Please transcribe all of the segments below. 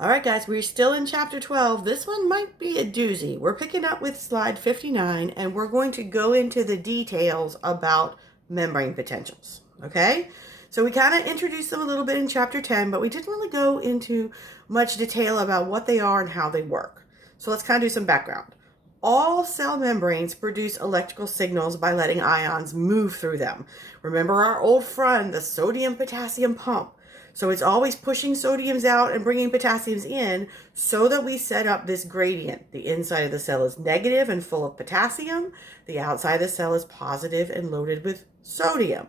All right, guys, we're still in chapter 12. This one might be a doozy. We're picking up with slide 59, and we're going to go into the details about membrane potentials, okay? So we kind of introduced them a little bit in chapter 10, but we didn't really go into much detail about what they are and how they work. So let's kind of do some background. All cell membranes produce electrical signals by letting ions move through them. Remember our old friend, the sodium-potassium pump. So it's always pushing sodiums out and bringing potassiums in so that we set up this gradient. The inside of the cell is negative and full of potassium. The outside of the cell is positive and loaded with sodium.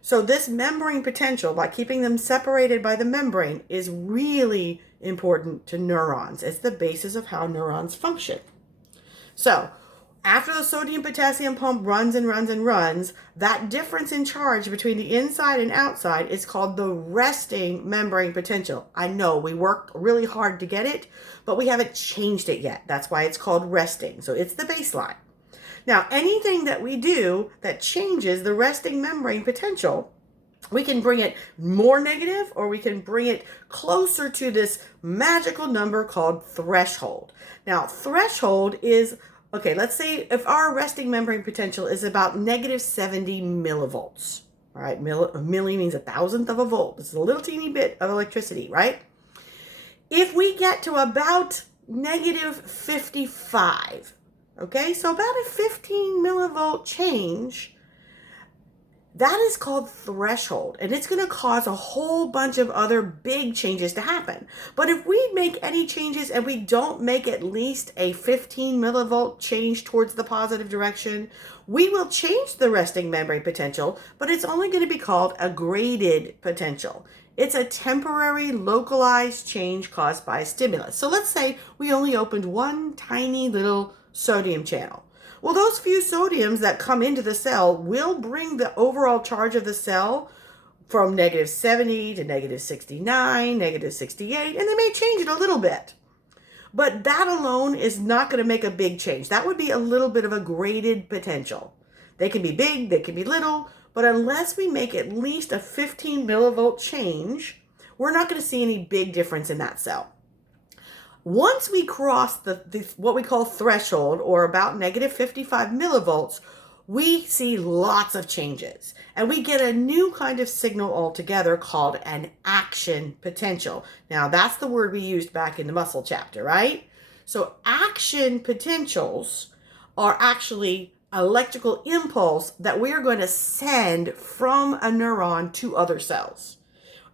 So this membrane potential, by keeping them separated by the membrane, is really important to neurons. It's the basis of how neurons function. So after the sodium-potassium pump runs and runs and runs, that difference in charge between the inside and outside is called the resting membrane potential. I know we worked really hard to get it, but we haven't changed it yet. That's why it's called resting. So it's the baseline. Now, anything that we do that changes the resting membrane potential, we can bring it more negative or we can bring it closer to this magical number called threshold. Now, threshold is, okay, let's say if our resting membrane potential is about negative 70 millivolts. All right, milli means a thousandth of a volt. This is a little teeny bit of electricity, right? If we get to about negative 55, okay, so about a 15 millivolt change, that is called threshold, and it's going to cause a whole bunch of other big changes to happen. But if we make any changes and we don't make at least a 15 millivolt change towards the positive direction, we will change the resting membrane potential, but it's only going to be called a graded potential. It's a temporary localized change caused by a stimulus. So let's say we only opened one tiny little sodium channel. Well, those few sodiums that come into the cell will bring the overall charge of the cell from negative 70 to negative 69, negative 68, and they may change it a little bit. But that alone is not going to make a big change. That would be a little bit of a graded potential. They can be big, they can be little, but unless we make at least a 15 millivolt change, we're not going to see any big difference in that cell. Once we cross the what we call threshold, or about negative 55 millivolts, we see lots of changes. And we get a new kind of signal altogether called an action potential. Now, that's the word we used back in the muscle chapter, right? So action potentials are actually electrical impulse that we are going to send from a neuron to other cells.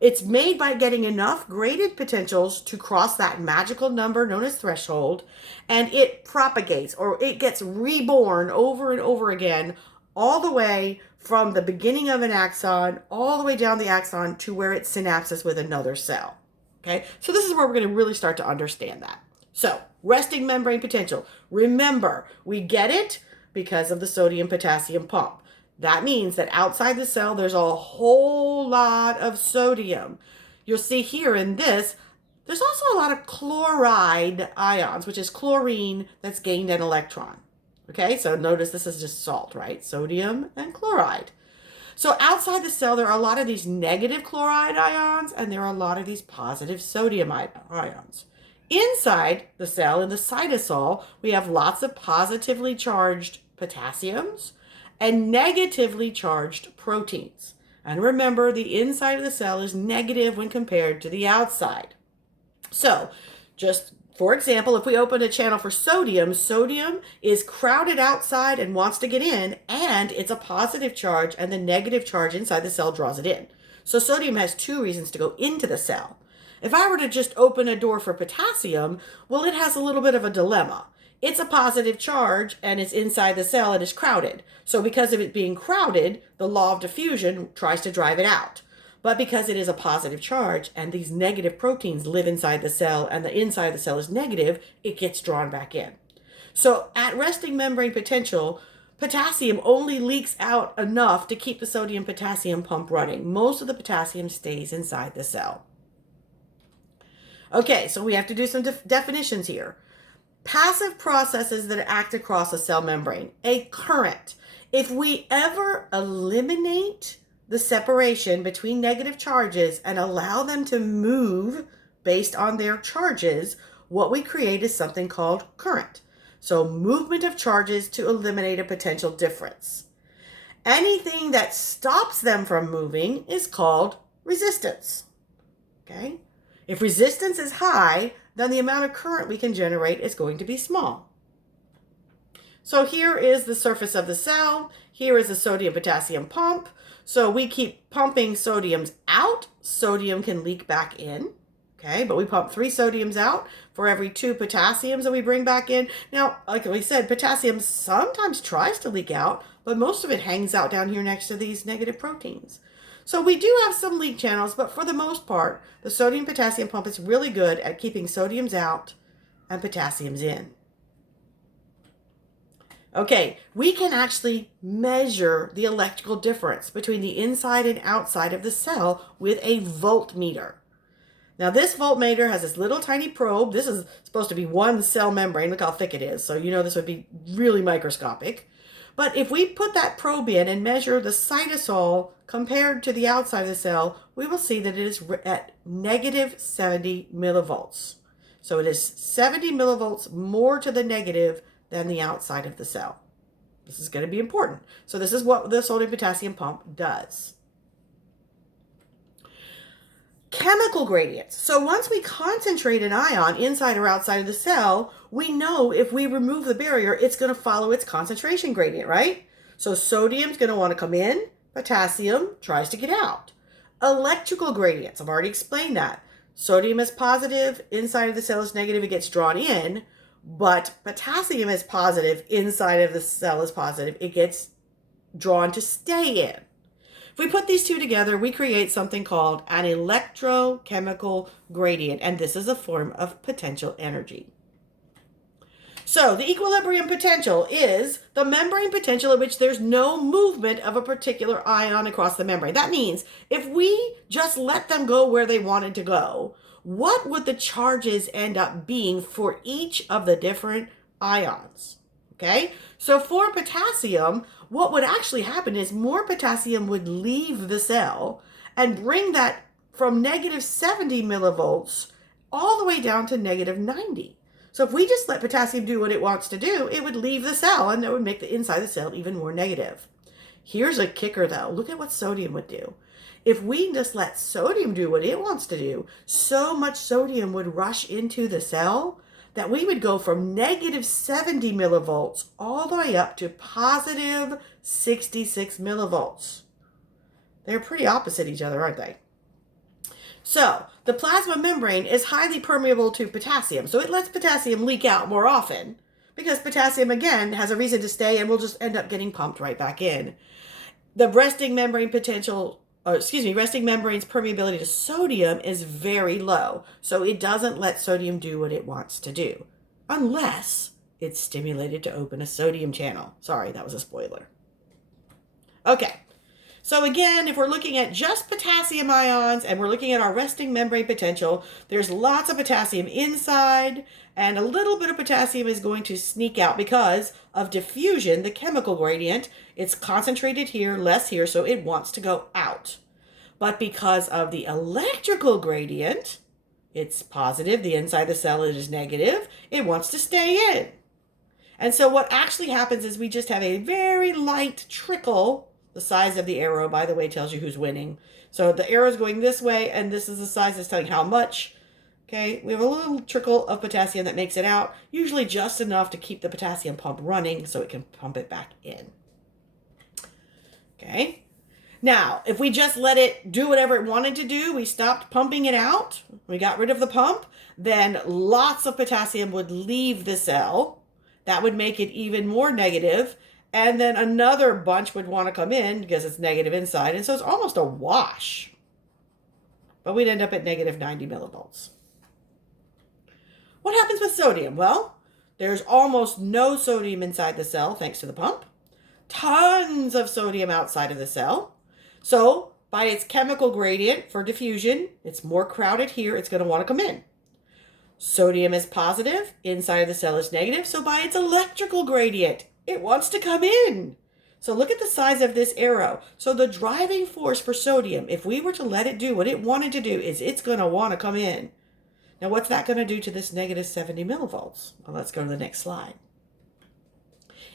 It's made by getting enough graded potentials to cross that magical number known as threshold, and it propagates, or it gets reborn over and over again, all the way from the beginning of an axon all the way down the axon to where it synapses with another cell. Okay, so this is where we're going to really start to understand that. So, resting membrane potential. Remember, we get it because of the sodium-potassium pump. That means that outside the cell, there's a whole lot of sodium. You'll see here in this, there's also a lot of chloride ions, which is chlorine that's gained an electron. Okay, so notice this is just salt, right? Sodium and chloride. So outside the cell, there are a lot of these negative chloride ions, and there are a lot of these positive sodium ions. Inside the cell, in the cytosol, we have lots of positively charged potassiums and negatively charged proteins. And remember, the inside of the cell is negative when compared to the outside. So, just for example, if we open a channel for sodium, sodium is crowded outside and wants to get in, and it's a positive charge, and the negative charge inside the cell draws it in. So sodium has two reasons to go into the cell. If I were to just open a door for potassium, well, it has a little bit of a dilemma. It's a positive charge and it's inside the cell and it's crowded. So because of it being crowded, the law of diffusion tries to drive it out. But because it is a positive charge and these negative proteins live inside the cell and the inside of the cell is negative, it gets drawn back in. So at resting membrane potential, potassium only leaks out enough to keep the sodium-potassium pump running. Most of the potassium stays inside the cell. Okay, so we have to do some definitions here. Passive processes that act across a cell membrane. A current. If we ever eliminate the separation between negative charges and allow them to move based on their charges, what we create is something called current. So movement of charges to eliminate a potential difference. Anything that stops them from moving is called resistance. Okay? If resistance is high, then the amount of current we can generate is going to be small. So here is the surface of the cell. Here is a sodium-potassium pump. So we keep pumping sodiums out. Sodium can leak back in. Okay, but we pump 3 sodiums out for every 2 potassiums that we bring back in. Now, like we said, potassium sometimes tries to leak out, but most of it hangs out down here next to these negative proteins. So we do have some leak channels, but for the most part, the sodium-potassium pump is really good at keeping sodiums out and potassiums in. Okay, we can actually measure the electrical difference between the inside and outside of the cell with a voltmeter. Now this voltmeter has this little tiny probe. This is supposed to be one cell membrane. Look how thick it is. So you know this would be really microscopic. But if we put that probe in and measure the cytosol compared to the outside of the cell, we will see that it is at negative 70 millivolts. So it is 70 millivolts more to the negative than the outside of the cell. This is going to be important. So this is what the sodium potassium pump does. Chemical gradients. So once we concentrate an ion inside or outside of the cell, we know if we remove the barrier, it's going to follow its concentration gradient, right? So sodium's going to want to come in, potassium tries to get out. Electrical gradients, I've already explained that. Sodium is positive, inside of the cell is negative, it gets drawn in, but potassium is positive, inside of the cell is positive, it gets drawn to stay in. If we put these two together, we create something called an electrochemical gradient, and this is a form of potential energy. So the equilibrium potential is the membrane potential at which there's no movement of a particular ion across the membrane. That means if we just let them go where they wanted to go, what would the charges end up being for each of the different ions? Okay, so for potassium, what would actually happen is more potassium would leave the cell and bring that from negative 70 millivolts all the way down to negative 90. So if we just let potassium do what it wants to do, it would leave the cell and that would make the inside of the cell even more negative. Here's a kicker though. Look at what sodium would do. If we just let sodium do what it wants to do, so much sodium would rush into the cell that we would go from negative 70 millivolts all the way up to positive 66 millivolts. They're pretty opposite each other, aren't they? So the plasma membrane is highly permeable to potassium, so it lets potassium leak out more often because potassium, again, has a reason to stay and will just end up getting pumped right back in. The resting membrane's permeability to sodium is very low, so it doesn't let sodium do what it wants to do, unless it's stimulated to open a sodium channel. Sorry, that was a spoiler. Okay, so again, if we're looking at just potassium ions and we're looking at our resting membrane potential, there's lots of potassium inside, and a little bit of potassium is going to sneak out because of diffusion, the chemical gradient. It's concentrated here, less here, so it wants to go out. But because of the electrical gradient, it's positive, the inside of the cell is negative, it wants to stay in. And so what actually happens is we just have a very light trickle. The size of the arrow, by the way, tells you who's winning. So the arrow is going this way, and this is the size that's telling how much. Okay, we have a little trickle of potassium that makes it out, usually just enough to keep the potassium pump running so it can pump it back in. Okay. Now, if we just let it do whatever it wanted to do, we stopped pumping it out, we got rid of the pump, then lots of potassium would leave the cell. That would make it even more negative, and then another bunch would want to come in because it's negative inside, and so it's almost a wash. But we'd end up at negative 90 millivolts. What happens with sodium? Well, there's almost no sodium inside the cell thanks to the pump. Tons of sodium outside of the cell. So by its chemical gradient for diffusion, it's more crowded here, it's going to want to come in. Sodium is positive, inside of the cell is negative, so by its electrical gradient, it wants to come in. So look at the size of this arrow. So the driving force for sodium, if we were to let it do what it wanted to do, is it's going to want to come in. Now, what's that going to do to this negative 70 millivolts? Well, let's go to the next slide.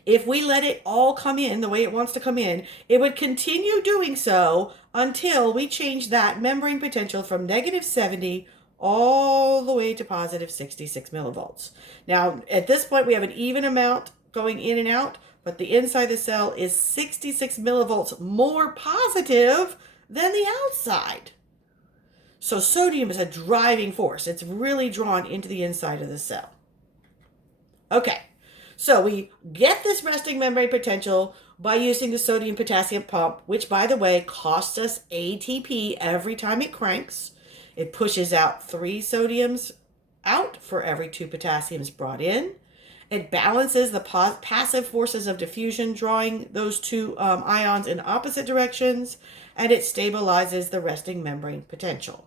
If we let it all come in the way it wants to come in, it would continue doing so until we change that membrane potential from negative 70 all the way to positive 66 millivolts. Now, at this point, we have an even amount going in and out, but the inside the cell is 66 millivolts more positive than the outside. So sodium is a driving force. It's really drawn into the inside of the cell. Okay, so we get this resting membrane potential by using the sodium-potassium pump, which, by the way, costs us ATP every time it cranks. It pushes out 3 sodiums out for every 2 potassiums brought in. It balances the passive forces of diffusion, drawing those 2 ions in opposite directions, and it stabilizes the resting membrane potential.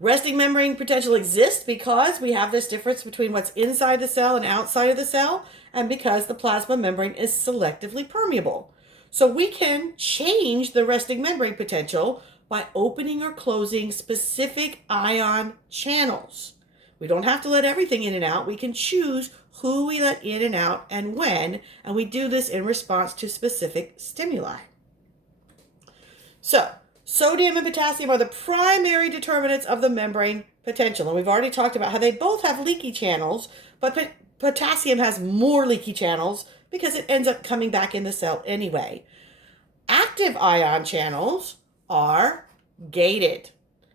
Resting membrane potential exists because we have this difference between what's inside the cell and outside of the cell, and because the plasma membrane is selectively permeable. So we can change the resting membrane potential by opening or closing specific ion channels. We don't have to let everything in and out. We can choose who we let in and out and when, and we do this in response to specific stimuli. So, sodium and potassium are the primary determinants of the membrane potential. And we've already talked about how they both have leaky channels, but potassium has more leaky channels because it ends up coming back in the cell anyway. Active ion channels are gated.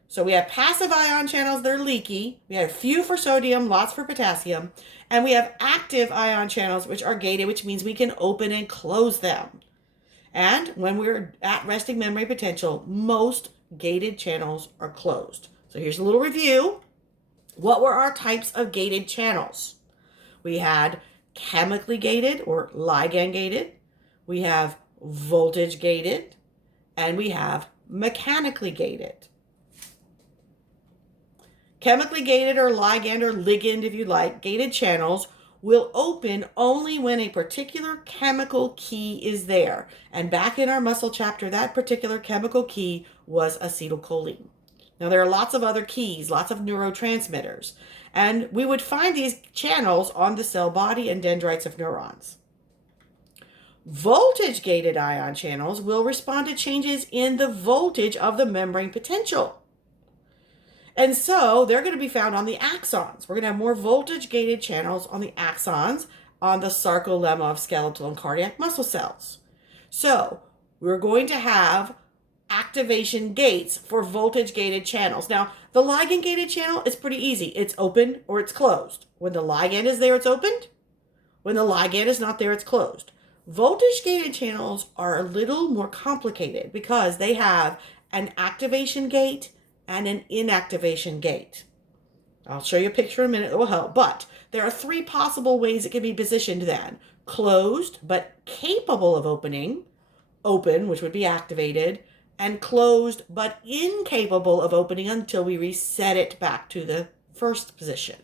So we have passive ion channels, they're leaky. We have few for sodium, lots for potassium. And we have active ion channels, which are gated, which means we can open and close them. And when we're at resting membrane potential, most gated channels are closed. So here's a little review. What were our types of gated channels? We had chemically gated or ligand gated. We have voltage gated. And we have mechanically gated. Chemically gated or ligand or ligand, if you like, gated channels will open only when a particular chemical key is there. And back in our muscle chapter, that particular chemical key was acetylcholine. Now, there are lots of other keys, lots of neurotransmitters, and we would find these channels on the cell body and dendrites of neurons. Voltage-gated ion channels will respond to changes in the voltage of the membrane potential. And so they're going to be found on the axons. We're going to have more voltage-gated channels on the axons on the sarcolemma of skeletal and cardiac muscle cells. So we're going to have activation gates for voltage-gated channels. Now, the ligand-gated channel is pretty easy. It's open or it's closed. When the ligand is there, it's opened. When the ligand is not there, it's closed. Voltage-gated channels are a little more complicated because they have an activation gate and an inactivation gate. I'll show you a picture in a minute that will help, but there are 3 possible ways it can be positioned then. Closed, but capable of opening, open, which would be activated, and closed, but incapable of opening until we reset it back to the first position.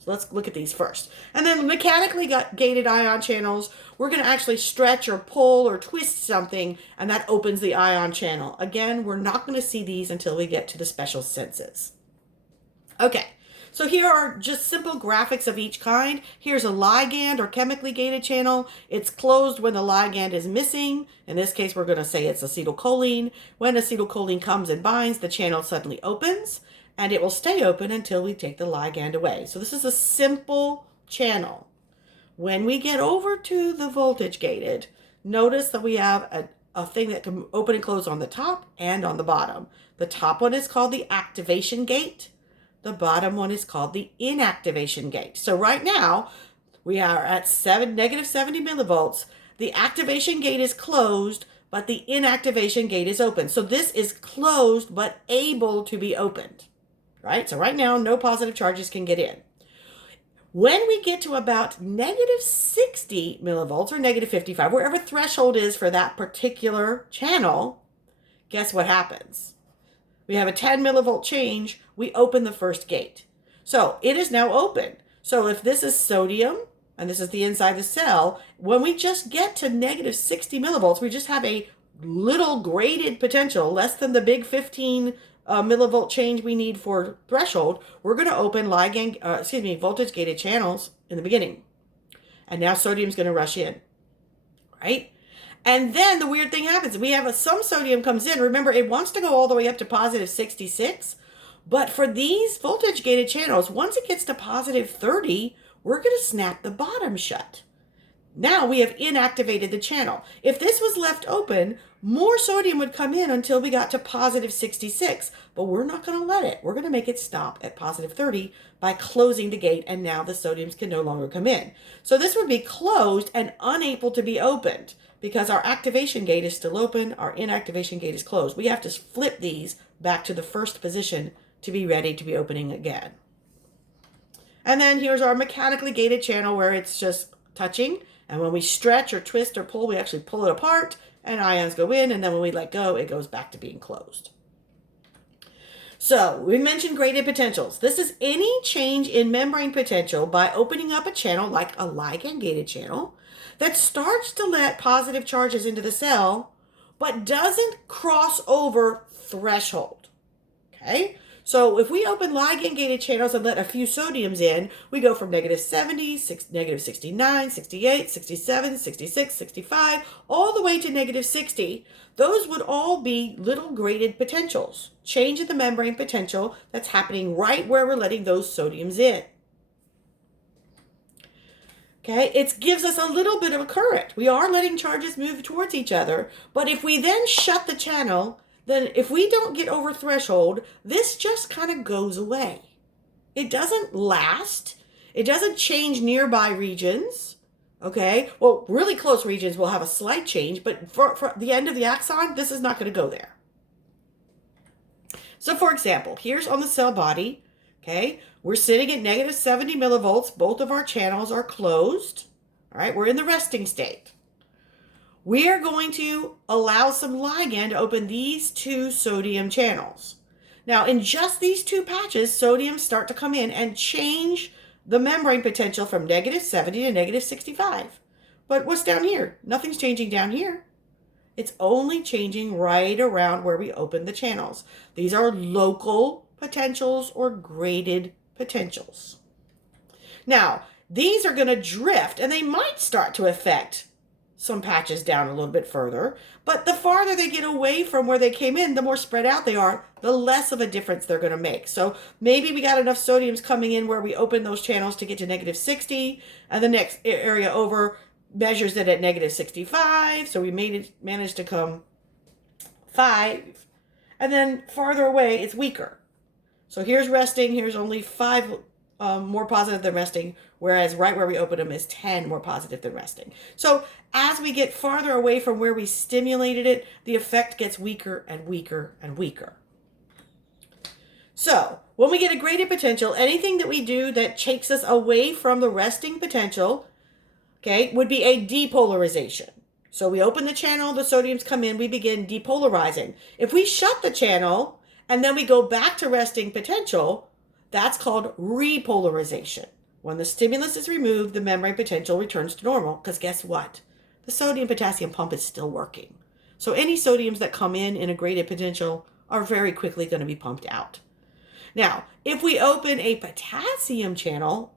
So let's look at these first. And then mechanically gated ion channels, we're going to actually stretch or pull or twist something, and that opens the ion channel. Again, we're not going to see these until we get to the special senses. Okay, so here are just simple graphics of each kind. Here's a ligand or chemically gated channel. It's closed when the ligand is missing. In this case, we're going to say it's acetylcholine. When acetylcholine comes and binds, the channel suddenly opens, and it will stay open until we take the ligand away. So this is a simple channel. When we get over to the voltage gated, notice that we have a thing that can open and close on the top and on the bottom. The top one is called the activation gate. The bottom one is called the inactivation gate. So right now, we are at negative 70 millivolts. The activation gate is closed, but the inactivation gate is open. So this is closed, but able to be opened. Right? So right now, no positive charges can get in. When we get to about negative 60 millivolts or negative 55, wherever threshold is for that particular channel, guess what happens? We have a 10 millivolt change, we open the first gate. So it is now open. So if this is sodium, and this is the inside of the cell, when we just get to negative 60 millivolts, we just have a little graded potential, less than the big 15 millivolt change we need for threshold, we're going to open voltage gated channels in the beginning. And now sodium's going to rush in, right? And then the weird thing happens. We have some sodium comes in. Remember, it wants to go all the way up to positive 66. But for these voltage gated channels, once it gets to positive 30, we're going to snap the bottom shut. Now we have inactivated the channel. If this was left open, more sodium would come in until we got to positive 66. But we're not going to let it. We're going to make it stop at positive 30 by closing the gate, and now the sodiums can no longer come in. So this would be closed and unable to be opened because our activation gate is still open, our inactivation gate is closed. We have to flip these back to the first position to be ready to be opening again. And then here's our mechanically gated channel where it's just touching. And when we stretch or twist or pull, we actually pull it apart and ions go in. And then when we let go, it goes back to being closed. So we mentioned graded potentials. This is any change in membrane potential by opening up a channel like a ligand gated channel that starts to let positive charges into the cell, but doesn't cross over threshold. Okay? So if we open ligand-gated channels and let a few sodiums in, we go from negative 70, negative 69, 68, 67, 66, 65, all the way to negative 60. Those would all be little graded potentials. Change in the membrane potential that's happening right where we're letting those sodiums in. Okay, it gives us a little bit of a current. We are letting charges move towards each other, but if we then shut the channel, then if we don't get over threshold, this just kind of goes away. It doesn't last. It doesn't change nearby regions. Okay, well, really close regions will have a slight change, but for the end of the axon, this is not going to go there. So for example, here's on the cell body, okay, we're sitting at negative 70 millivolts. Both of our channels are closed. All right, we're in the resting state. We are going to allow some ligand to open these two sodium channels. Now, in just these two patches, sodiums start to come in and change the membrane potential from negative 70 to negative 65. But what's down here? Nothing's changing down here. It's only changing right around where we open the channels. These are local potentials or graded potentials. Now, these are going to drift, and they might start to affect some patches down a little bit further, but the farther they get away from where they came in, the more spread out they are, the less of a difference they're going to make. So maybe we got enough sodiums coming in where we open those channels to get to negative 60, and the next area over measures it at negative 65, so we managed to come 5, and then farther away it's weaker. So here's resting, here's only 5 more positive than resting, whereas right where we open them is 10 more positive than resting. So as we get farther away from where we stimulated it, the effect gets weaker and weaker and weaker. So when we get a graded potential, anything that we do that takes us away from the resting potential, okay, would be a depolarization. So we open the channel, the sodiums come in, we begin depolarizing. If we shut the channel and then we go back to resting potential, that's called repolarization. When the stimulus is removed, the membrane potential returns to normal, because guess what? The sodium-potassium pump is still working. So any sodiums that come in a graded potential are very quickly going to be pumped out. Now, if we open a potassium channel,